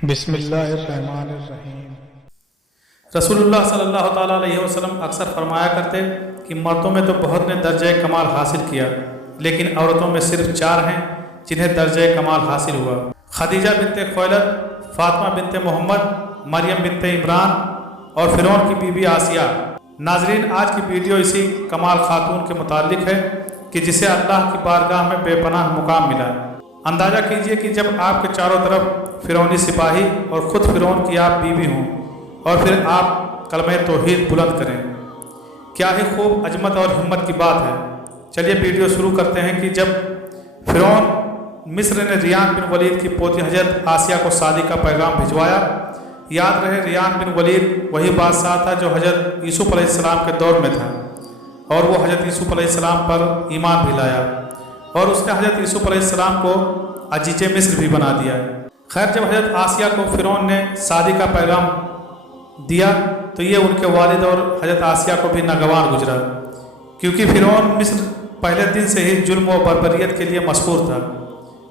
बिस्मिल्लाहिर्रहमानिर्रहीम। रसूलुल्लाह सल्लल्लाहु ताला अलैहि वसल्लम अक्सर फरमाया करते कि मर्दों में तो बहुत ने दर्जे कमाल हासिल किया, लेकिन औरतों में सिर्फ 4 हैं जिन्हें दर्जे कमाल हासिल हुआ। खदीजा बिनते खुवैलद, फातिमा बिनते मोहम्मद, मरियम बिनते इमरान और फिरौन की बीबी आसिया। नाजरीन, आज की वीडियो इसी कमाल खातून के मुतालिक है कि जिसे अल्लाह की बारगाह में बेपनाह मुकाम मिला। अंदाज़ा कीजिए कि जब आपके चारों तरफ फिरौनी सिपाही और ख़ुद फिरौन की आप बीवी हों और फिर आप कलमे तौहीद बुलंद करें, क्या ही खूब अजमत और हिम्मत की बात है। चलिए वीडियो शुरू करते हैं कि जब फिरौन मिस्र ने रियान बिन वलीद की पोती हजरत आसिया को शादी का पैगाम भिजवाया। याद रहे, रियान बिन वलीद वही बादशाह था जो हजरत यूसुफ अलैहिस्सलाम के दौर में था और वो हजरत यूसुफ अलैहिस्सलाम पर ईमान भी लाया और उसने हजरत यूसुफ अलैहिस्सलाम को अजीज़ मिस्र भी बना दिया। खैर, जब हजरत आसिया को फिरौन ने शादी का पैगाम दिया तो ये उनके वालिद और हजरत आसिया को भी नागवार गुजरा, क्योंकि फिरौन मिस्र पहले दिन से ही जुल्म व बर्बरियत के लिए मशहूर था।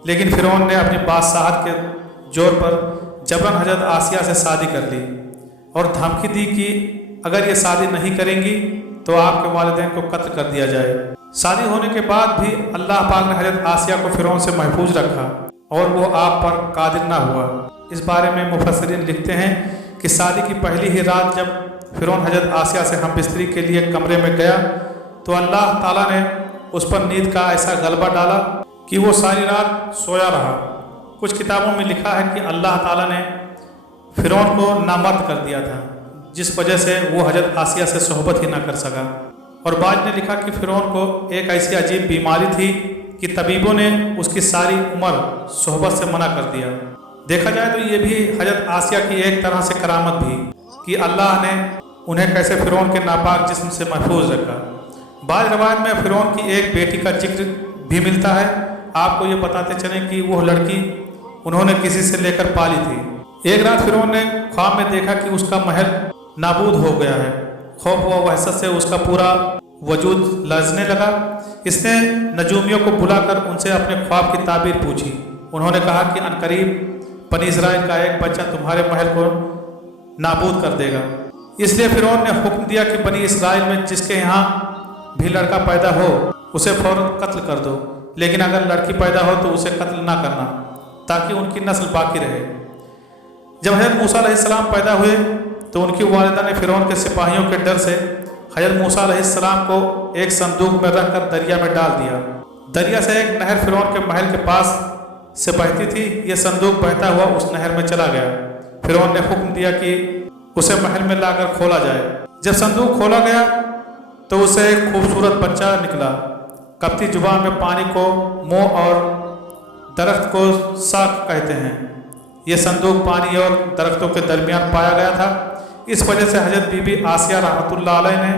लेकिन फिरौन ने अपनी बादशाहत के जोर पर जबरन हजरत आसिया से शादी कर ली और धमकी दी कि अगर ये शादी नहीं करेंगी तो आपके वालिदैन को कत्ल कर दिया जाए। शादी होने के बाद भी अल्लाह पाक ने हजरत आसिया को फिरौन से महफूज रखा और वो आप पर कादिर ना हुआ। इस बारे में मुफस्सिरीन लिखते हैं कि शादी की पहली ही रात जब फिरौन हजरत आसिया से हम बिस्तरी के लिए कमरे में गया तो अल्लाह ताला ने उस पर नींद का ऐसा गलबा डाला कि वो सारी रात सोया रहा। कुछ किताबों में लिखा है कि अल्लाह ताला ने फिरौन को नामर्द कर दिया था, जिस वजह से वो हजरत आसिया से सोहबत ही ना कर सका। और बाद ने लिखा कि फिरौन को एक ऐसी अजीब बीमारी थी कि तबीबों ने उसकी सारी उम्र सोहबत से मना कर दिया। देखा जाए तो ये भी हजरत आसिया की एक तरह से करामत भी कि अल्लाह ने उन्हें कैसे फिरौन के नापाक जिस्म से महफूज रखा। बाद रवायत में फिरौन की एक बेटी का जिक्र भी मिलता है। आपको ये बताते चलें कि वह लड़की उन्होंने किसी से लेकर पाली थी। एक रात फिरौन ने ख्वाब में देखा कि उसका महल नाबूद हो गया है। खौफ व वहशत से उसका पूरा वजूद लरजने लगा। इसने नजूमियों को बुलाकर उनसे अपने ख्वाब की ताबीर पूछी। उन्होंने कहा कि अनकरीब बनी इस्राइल का एक बच्चा तुम्हारे महल को नाबूद कर देगा। इसलिए फिरौन ने हुक्म दिया कि बनी इस्राइल में जिसके यहाँ भी लड़का पैदा हो उसे फौरन कत्ल कर दो, लेकिन अगर लड़की पैदा हो तो उसे कत्ल ना करना, ताकि उनकी नस्ल बाकी रहे। जब हजरत मूसा अलैहिस्सलाम पैदा हुए तो उनकी वालिदा ने फिरौन के सिपाहियों के डर से हजरत मूसा अलैहिस्सलाम को एक संदूक में रखकर दरिया में डाल दिया। दरिया से एक नहर फिरौन के महल के पास से बहती थी। यह संदूक बहता हुआ उस नहर में चला गया। फिरौन ने हुक्म दिया कि उसे महल में लाकर खोला जाए। जब संदूक खोला गया तो उसे एक खूबसूरत बच्चा निकला। कप्ती जुबान में पानी को मोह और दरख्त को साक कहते हैं। यह संदूक पानी और दरख्तों के दरमियान पाया गया था। इस वजह से हजरत बीबी आसिया रहमतुल्लाह अलैह ने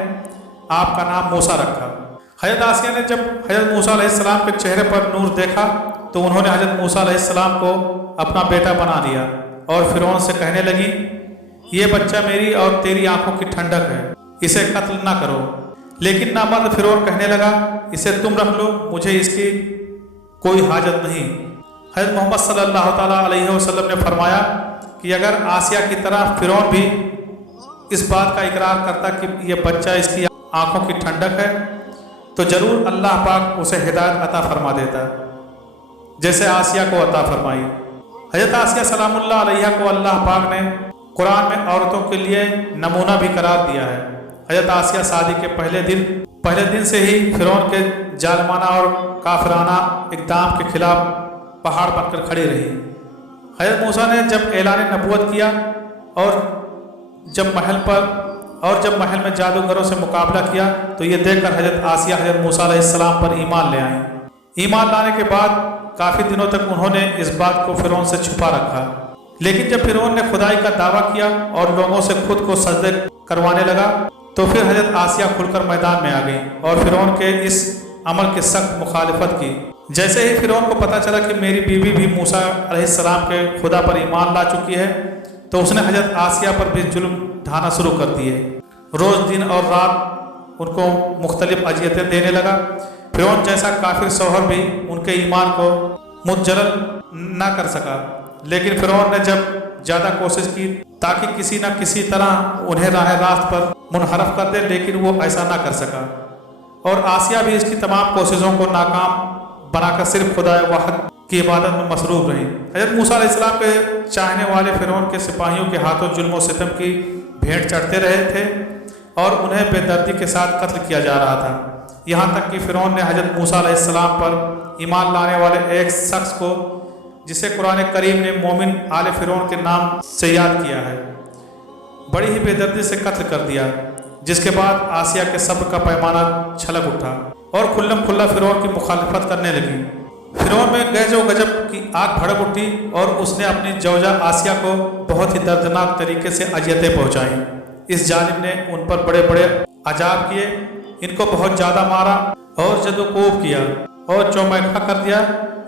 आपका नाम मूसा रखा। हजरत आसिया ने जब हजरत मूसा अलैहिस्सलाम के चेहरे पर नूर देखा तो उन्होंने हजरत मूसा अलैहिस्सलाम को अपना बेटा बना लिया और फिरौन से कहने लगी, ये बच्चा मेरी और तेरी आंखों की ठंडक है, इसे कत्ल ना करो। लेकिन नामर्द फिरौन कहने लगा, इसे तुम रख लो, मुझे इसकी कोई हाजत नहीं। हजरत मोहम्मद सल्लल्लाहु ताला अलैहि वसल्लम ने फरमाया कि अगर आसिया की तरह फिरौन भी इस बात का इकरार करता कि यह बच्चा इसकी आंखों की ठंडक है तो जरूर अल्लाह पाक उसे हिदायत अता फरमा देता, जैसे आसिया को अता फरमाई। हजरत आसिया सलामुल्लाह अलैहा को अल्लाह पाक ने कुरान में औरतों के लिए नमूना भी करार दिया है। हजरत आसिया शादी के पहले दिन से ही फिरौन के जालमाना और काफिराना इक़दाम के खिलाफ पहाड़ बनकर खड़ी रही। हजरत मूसा ने जब ऐलान नबूवत किया और जब महल में जादूगरों से मुकाबला किया तो ये देखकर हजरत आसिया हजरत मूसा अलैहिस्सलाम पर ईमान ले आई। ईमान लाने के बाद काफ़ी दिनों तक उन्होंने इस बात को फिरौन से छुपा रखा। लेकिन जब फिरौन ने खुदाई का दावा किया और लोगों से खुद को सजदे करवाने लगा तो फिर हजरत आसिया खुलकर मैदान में आ गई और फिरौन के इस अमल की सख्त मुखालिफत की। जैसे ही फिरौन को पता चला कि मेरी बीवी भी मूसा अलैहिस्सलाम के खुदा पर ईमान ला चुकी है तो उसने हजरत आसिया पर भी जुल्म ढाना शुरू कर दिए। रोज़ दिन और रात उनको मुख्तलिफ अजियतें देने लगा। फिरौन जैसा काफिर शौहर भी उनके ईमान को मुतजल्ल ना कर सका। लेकिन फिरौन ने जब ज़्यादा कोशिश की ताकि किसी न किसी तरह उन्हें राह रास्त पर मुनहरफ कर दे, लेकिन वो ऐसा ना कर सका। और आसिया भी इसकी तमाम कोशिशों को नाकाम बनाकर सिर्फ खुदाए वाहिद की इबादत में मसरूफ रही। हज़रत मूसा अलैहिस्सलाम के चाहने वाले फिरौन के सिपाहियों के हाथों जुल्म और सितम की भेंट चढ़ते रहे थे और उन्हें बेदर्दी के साथ कत्ल किया जा रहा था। यहाँ तक कि फिरौन ने हज़रत मूसा अलैहिस्सलाम पर ईमान लाने वाले एक शख्स को, जिसे कुरान करीम ने मोमिन आले फिरौन के नाम से याद किया है, बड़ी ही बेदर्दी से कत्ल कर दिया, जिसके बाद आसिया के सब्र का पैमाना छलक उठा और खुल्लम खुल्ला फिरौन की मुखालफत करने लगी। फिरौन में गैजो गजब की आग भड़क उठी और उसने अपनी जौजा आसिया को बहुत ही दर्दनाक तरीके से अजियतें पहुंचाई। इस जालिम ने उन पर बड़े बड़े अजाब किए, इनको बहुत ज़्यादा मारा और जदोकोब किया और चौमैखा कर दिया,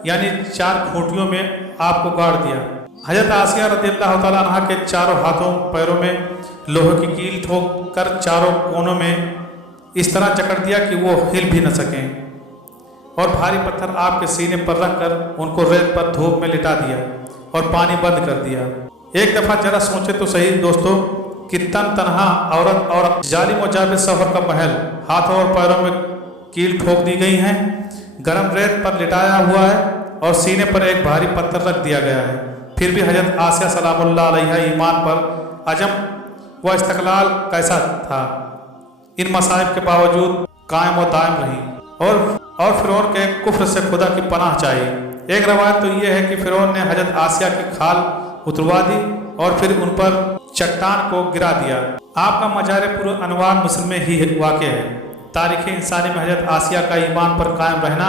यानी 4 खूंटियों में आपको गाड़ दिया। हज़रत आसिया रज़ियल्लाहु ताला अन्हा के चारों हाथों पैरों में लोहे की कील ठोक कर चारों कोनों में इस तरह जकड़ दिया कि वो हिल भी न सकें, और भारी पत्थर आपके सीने पर रखकर उनको रेत पर धूप में लिटा दिया और पानी बंद कर दिया। एक दफ़ा जरा सोचे तो सही दोस्तों कि तनहा औरत और जालिम और जाबिर सफर का महल हाथों और पैरों में कील ठोक दी गई हैं, गरम रेत पर लिटाया हुआ है और सीने पर एक भारी पत्थर रख दिया गया है। फिर भी हज़रत आसिया सलामुल्लाह अलैहा ईमान पर अजम व इस्तक़लाल कैसा था, इन मसाइब के बावजूद कायम और दायम रही और फिरौन के कुफ्र से खुदा की पनाह चाहिए। एक रवायत तो ये है कि फिरौन ने हज़रत आसिया की खाल उतरवा दी और फिर उन पर चट्टान को गिरा दिया। आपका मजार पुर अनवार मिस्र में ही वाक़ है। तारीख़ इंसानी में हज़रत आसिया का ईमान पर कायम रहना,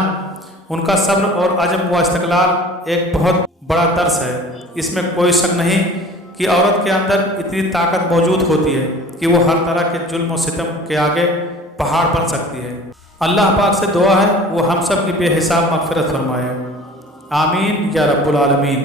उनका सब्र और अज़म व इस्तक़लाल एक बहुत बड़ा दर्स है। इसमें कोई शक नहीं कि औरत के अंदर इतनी ताकत मौजूद होती है कि वो हर तरह के जुल्म और सितम के आगे पहाड़ बन सकती है। अल्लाह पाक से दुआ है वो हम सब की बेहिसाब मग़फ़िरत फरमाए। आमीन या रब्बुल आलमीन।